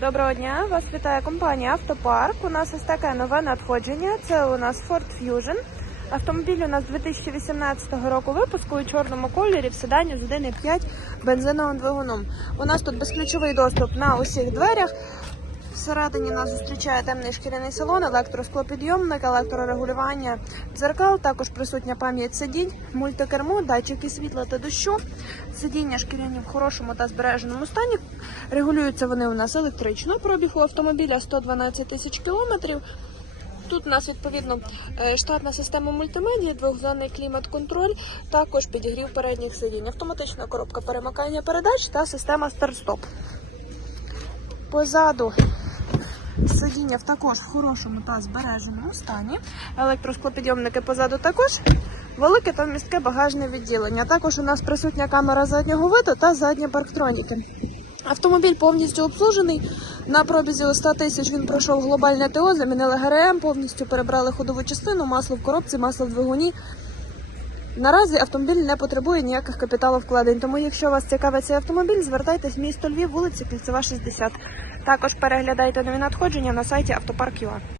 Доброго дня, вас вітає компанія Автопарк. У нас ось таке нове надходження. Це у нас Ford Fusion. Автомобіль у нас 2018 року випуску у чорному кольорі в седані з 1,5 бензиновим двигуном. У нас тут безключовий доступ на усіх дверях. Всередині нас зустрічає темний шкіряний салон, електросклопідйомник, електрорегулювання дзеркал, також присутня пам'ять сидінь, мультикермо, датчики світла та дощу. Сидіння шкіряні в хорошому та збереженому стані. Регулюються вони у нас електрично. Пробіг у автомобіля 112 тисяч кілометрів. Тут у нас відповідно е, штатна система мультимедії, двохзонний клімат-контроль, також підігрів передніх сидінь, автоматична коробка перемикання передач та система старт-стоп. Позаду сидіння в також в хорошому та збереженому стані. Електросклопідйомники позаду також. Велике та містке багажне відділення. Також у нас присутня камера заднього виду та задні парктроніки. Автомобіль повністю обслужений. На пробізі у 100 тисяч він пройшов глобальне ТО, замінили ГРМ, повністю перебрали ходову частину, масло в коробці, масло в двигуні. Наразі автомобіль не потребує ніяких капіталовкладень, тому якщо вас цікавить цей автомобіль, звертайтесь в місто Львів, вулиця Кільцева, 60. Також переглядайте нові надходження на сайті Автопарк.ua.